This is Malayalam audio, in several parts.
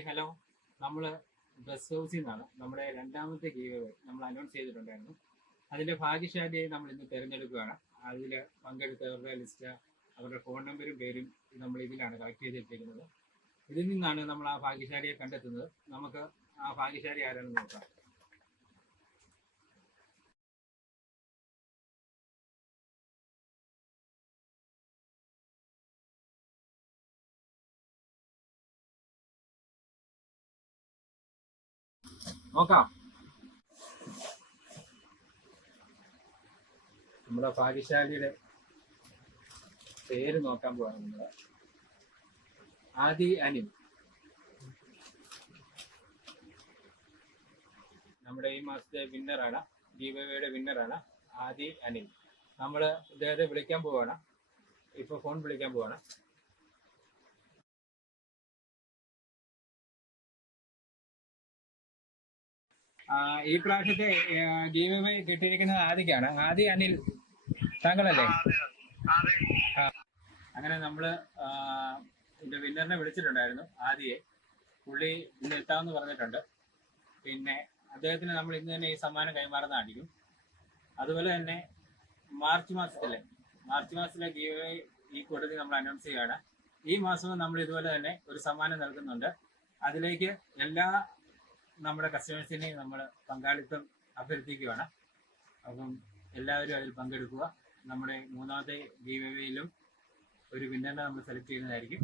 ഹായ് ഹലോ നമ്മൾ ബസ് ഹൗസിൽ നിന്നാണ് നമ്മുടെ രണ്ടാമത്തെ ഗീവ് നമ്മൾ അനൗൺസ് ചെയ്തിട്ടുണ്ടായിരുന്നു. അതിന്റെ ഭാഗ്യശാലിയെ നമ്മൾ ഇന്ന് തിരഞ്ഞെടുക്കുകയാണ്. അതിൽ പങ്കെടുത്തവരുടെ ലിസ്റ്റ് അവരുടെ ഫോൺ നമ്പരും പേരും നമ്മൾ ഇതിലാണ് കളക്ട് ചെയ്തിട്ടിരിക്കുന്നത്. ഇതിൽ നിന്നാണ് നമ്മൾ ആ ഭാഗ്യശാലിയെ കണ്ടെത്തുന്നത്. നമുക്ക് ആ ഭാഗ്യശാലി ആരാണെന്ന് നോക്കാം. നോക്കാം. നമ്മുടെ ഭാഗ്യശാലിയുടെ പേര് നോക്കാൻ പോവാണ് നമ്മൾ ആദി അനിൽ. നമ്മുടെ ഈ മാസത്തെ വിന്നറാണ് ദീപവയുടെ വിന്നറാണ് ആദി അനിൽ. നമ്മൾ ഇദ്ദേഹത്തെ വിളിക്കാൻ പോവാണ്. ഇപ്പൊ ഫോൺ വിളിക്കാൻ പോവാണ്. ഈ പ്രാവശ്യത്തെ അവേ കിട്ടിയിരിക്കുന്നത് ആദിക്കാണ്. ആദി അനിൽ താങ്കളല്ലേ? അങ്ങനെ നമ്മൾ ഇതിന്റെ വിന്നറിനെ വിളിച്ചിട്ടുണ്ടായിരുന്നു ആദിയെ. പുള്ളി ഇന്ന് എത്താമെന്ന് പറഞ്ഞിട്ടുണ്ട്. പിന്നെ അദ്ദേഹത്തിന് നമ്മൾ ഇന്ന് തന്നെ ഈ സമ്മാനം കൈമാറുന്നതായിരിക്കും അതുപോലെ തന്നെ മാർച്ച് മാസത്തിലെ മാർച്ച് മാസത്തിലെ ഗീവ് ഈ കോടതി നമ്മൾ അനൗൺസ് ചെയ്യുകയാണ്. ഈ മാസവും നമ്മൾ ഇതുപോലെ തന്നെ ഒരു സമ്മാനം നൽകുന്നുണ്ട്. അതിലേക്ക് എല്ലാ നമ്മുടെ കസ്റ്റമേഴ്സിനെ നമ്മൾ പങ്കാളിത്തം അഭ്യർത്ഥിക്കുകയാണ്. അപ്പം എല്ലാവരും അതിൽ പങ്കെടുക്കുക. നമ്മുടെ മൂന്നാമത്തെ ഗീവയിലും ഒരു വിന്നറിനെ നമ്മൾ സെലക്ട് ചെയ്യുന്നതായിരിക്കും.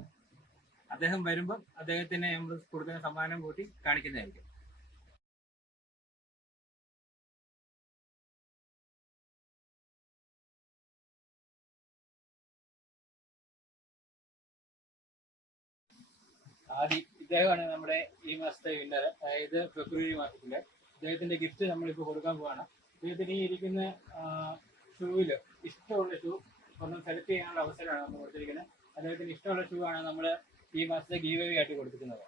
അദ്ദേഹം വരുമ്പം അദ്ദേഹത്തിന് നമ്മൾ കൊടുക്കുന്ന സമ്മാനം കൂട്ടി കാണിക്കുന്നതായിരിക്കും. ആദ്യം ഇദ്ദേഹമാണ് നമ്മുടെ ഈ മാസത്തെ വിന്നർ അതായത് ഫെബ്രുവരി മാസത്തിലെ ഇദ്ദേഹത്തിന്റെ ഗിഫ്റ്റ് നമ്മളിപ്പോൾ കൊടുക്കാൻ പോവാണ്. ഇദ്ദേഹത്തിന് ഈ ഇരിക്കുന്ന ഷൂവിൽ ഇഷ്ടമുള്ള ഷൂ ഒന്ന് സെലക്ട് ചെയ്യാനുള്ള അവസരമാണ് നമ്മൾ കൊടുത്തിരിക്കുന്നത്. അദ്ദേഹത്തിന് ഇഷ്ടമുള്ള ഷൂ ആണ് നമ്മൾ ഈ മാസത്തെ ഗീവ് ആയിട്ട് കൊടുത്തിരിക്കുന്നത്.